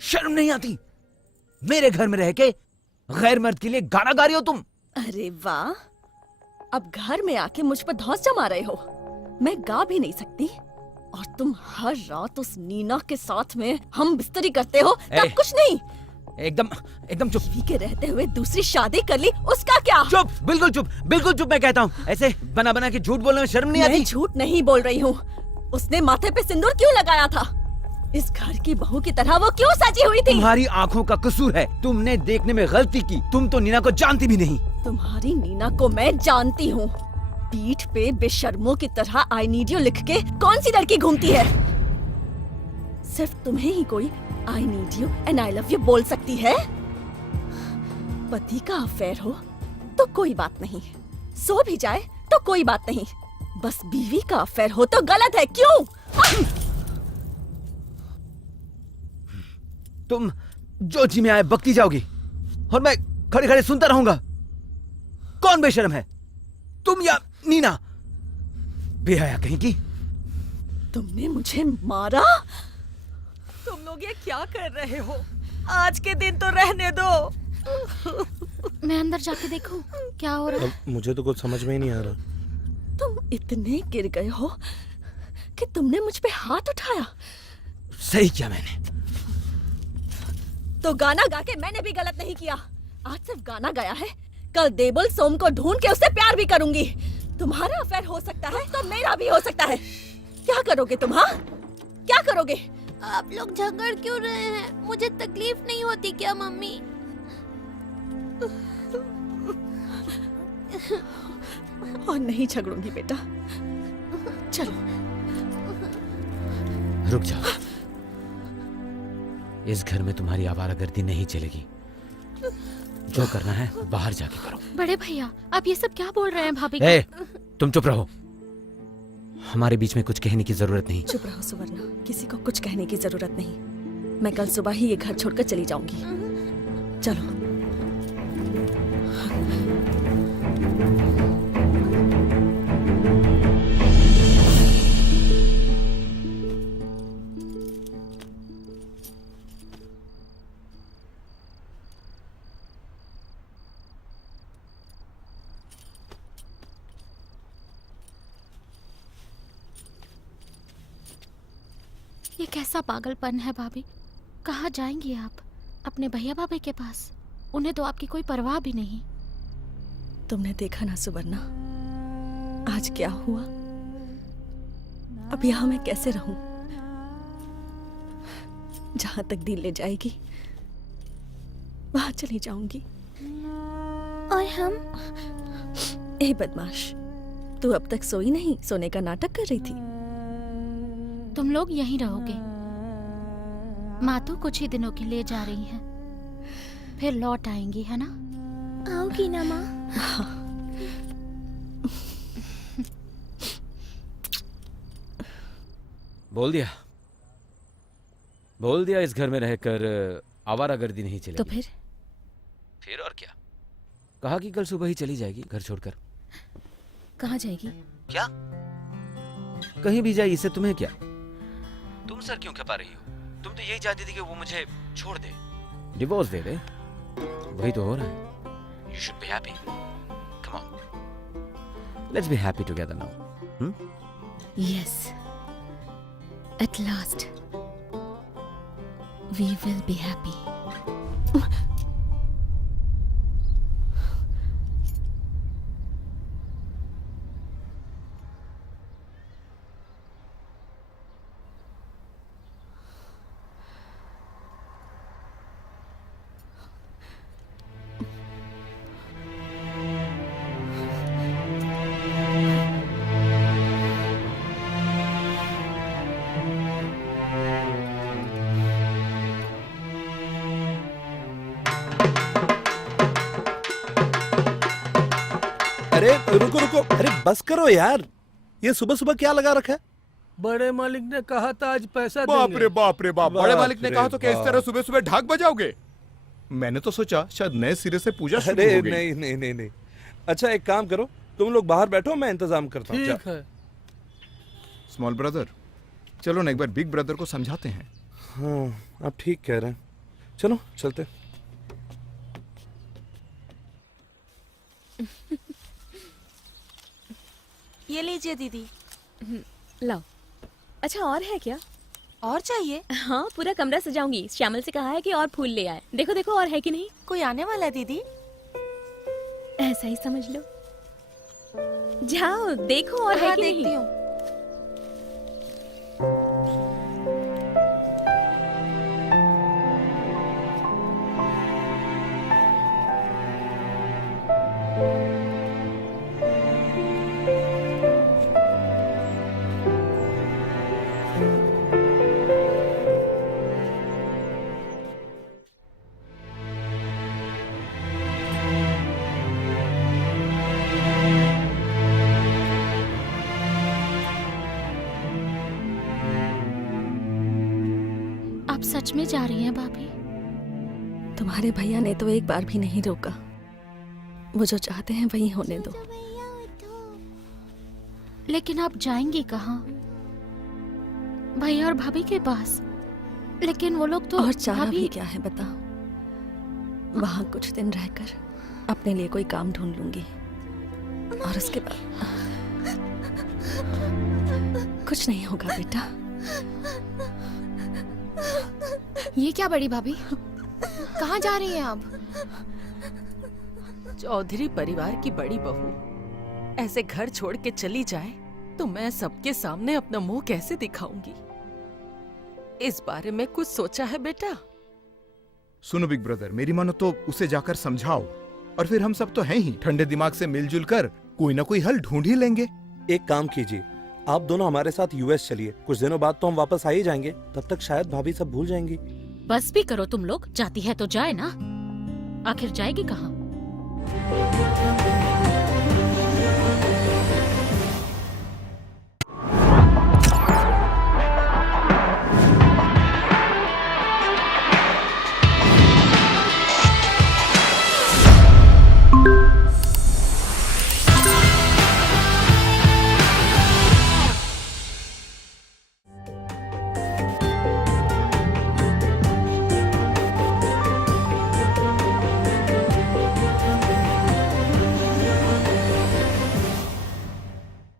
शर्म नहीं आती? मेरे घर में रह के गैर मर्द के लिए गाना गा रही हो तुम? अरे वाह, अब घर में आके मुझ पर धौंस जमा रहे हो। मैं गा भी नहीं सकती और तुम हर रात उस नीना के साथ में हम बिस्तरी करते हो तब कुछ नहीं। एकदम चुप। बीवी के रहते हुए दूसरी शादी कर ली, उसका क्या? चुप, बिल्कुल चुप मैं कहता हूँ। ऐसे बना बना के झूठ बोलने में शर्म नहीं आती? मैं झूठ नहीं बोल रही हूँ। उसने माथे पे सिंदूर क्यों लगाया था? इस घर की बहू की तरह वो क्यों सजी हुई थी? तुम्हारी आँखों का कसूर है, तुमने देखने में गलती की। तुम तो नीना को जानती भी नहीं। तुम्हारी नीना को मैं जानती हूँ। पीठ पे बेशर्मों की तरह आई नीड यू लिख के कौन सी लड़की घूमती है? सिर्फ तुम्हें ही कोई I need you and I love you बोल सकती है। पति का अफेयर हो तो कोई बात नहीं, सो भी जाए तो कोई बात नहीं, बस बीवी का अफेयर हो तो गलत है। क्यों? तुम जो जी में आए बकती जाओगी और मैं खड़े खड़े सुनता रहूंगा। कौन बेशर्म है, तुम या नीना? बेहया कहीं की। तुमने मुझे मारा? तुम लोग ये क्या कर रहे हो? आज के दिन तो रहने दो। मैं अंदर जाके देखूं क्या हो रहा है? मुझे तो कुछ समझ में ही नहीं आ रहा। तुम इतने गिर गए हो कि तुमने मुझ पे हाथ उठाया। सही किया मैंने। तो गाना गा के मैंने भी गलत नहीं किया। आज सिर्फ गाना गाया है, कल देबुल सोम को ढूंढ के उससे प्यार भी करूंगी। तुम्हारा अफेयर हो सकता है तो मेरा भी हो सकता है। क्या करोगे तुम? हाँ, क्या करोगे? आप लोग झगड़ क्यों रहे हैं? मुझे तकलीफ नहीं होती क्या मम्मी? और नहीं झगड़ूंगी बेटा, चलो। रुक जाओ, इस घर में तुम्हारी आवारागर्दी नहीं चलेगी। जो करना है बाहर जाके करो। बड़े भैया, आप ये सब क्या बोल रहे हैं भाभी ए, तुम चुप रहो। हमारे बीच में कुछ कहने की जरूरत नहीं। चुप रहो सुवर्णा, किसी को कुछ कहने की जरूरत नहीं। मैं कल सुबह ही ये घर छोड़कर चली जाऊंगी। चलो। ये कैसा पागलपन है भाभी? कहाँ जाएंगी आप? अपने भैया भाभी के पास? उन्हें तो आपकी कोई परवाह भी नहीं। तुमने देखा ना सुवर्णा, आज क्या हुआ। अब यहाँ मैं कैसे रहूं? जहां तक दिल ले जाएगी वहां चली जाऊंगी। और हम? ए बदमाश, तू अब तक सोई नहीं? सोने का नाटक कर रही थी। तुम लोग यहीं रहोगे? माँ तो कुछ ही दिनों के लिए जा रही हैं, फिर लौट आएंगी, है ना? आओगी ना माँ? बोल दिया इस घर में रहकर आवारागर्दी नहीं चलेगी। तो फिर और क्या? कहा कि कल सुबह ही चली जाएगी घर छोड़कर। कहाँ जाएगी? क्या? कहीं भी जाए, इससे तुम्हें क्या? तुम सर क्यों खपा रही हो? तुम तो यही चाहती थी कि वो मुझे छोड़ दे, डिवोर्स दे दे। वही तो हो रहा है। You should be happy. Come on. Let's be happy together now. Yes. At last, we will be happy. अरे रुको, अरे बस करो यार, ये सुबह सुबह क्या लगा रखा है? बड़े मालिक ने कहा था आज पैसा बाप देंगे। रे बाप रे बाप, बड़े बाप मालिक ने रे कहा तो क्या इस बाप। तरह सुबह सुबह ढाक बजाओगे? मैंने तो सोचा शायद नए सिरे से पूजा शुरू अरे हो गई। नहीं। अच्छा एक काम करो, तुम लोग बाहर बैठो, मैं इंतजाम करता हूँ। ठीक है। स्मॉल ब्रदर, चलो ना एक बार बिग ब्रदर को समझाते हैं। हाँ, आप ठीक कह रहे हैं। चलो चलते। ये लीजिए दीदी। लाओ। अच्छा और है क्या? और चाहिए? हाँ पूरा कमरा सजाऊंगी। श्यामल से कहा है कि और फूल ले आए। देखो देखो और है कि नहीं। कोई आने वाला है दीदी? ऐसा ही समझ लो। जाओ देखो और है हाँ, कि देखती नहीं। हूँ। आप सच में जा रही हैं भाभी? तुम्हारे भैया ने तो एक बार भी नहीं रोका। वो जो चाहते हैं वही होने दो। लेकिन आप जाएंगी कहाँ? भैया और भाभी के पास। लेकिन वो लोग तो और चाहा भाभी भी क्या है बताओ। वहां कुछ दिन रहकर अपने लिए कोई काम ढूंढ लूंगी और उसके बाद कुछ नहीं होगा बेटा। ये क्या बड़ी भाभी, कहाँ जा रही हैं आप? चौधरी परिवार की बड़ी बहू ऐसे घर छोड़ के चली जाए तो मैं सबके सामने अपना मुंह कैसे दिखाऊंगी? इस बारे में कुछ सोचा है बेटा? सुनो बिग ब्रदर, मेरी मानो तो उसे जाकर समझाओ, और फिर हम सब तो हैं ही, ठंडे दिमाग से मिलजुल कर कोई ना कोई हल ढूंढ ही लेंगे। एक काम कीजिए, आप दोनों हमारे साथ यूएस चलिए। कुछ दिनों बाद तो हम वापस आ ही जाएंगे। तब तक शायद भाभी सब भूल जाएंगी। बस भी करो तुम लोग। जाती है तो जाए ना, आखिर जाएगी कहाँ?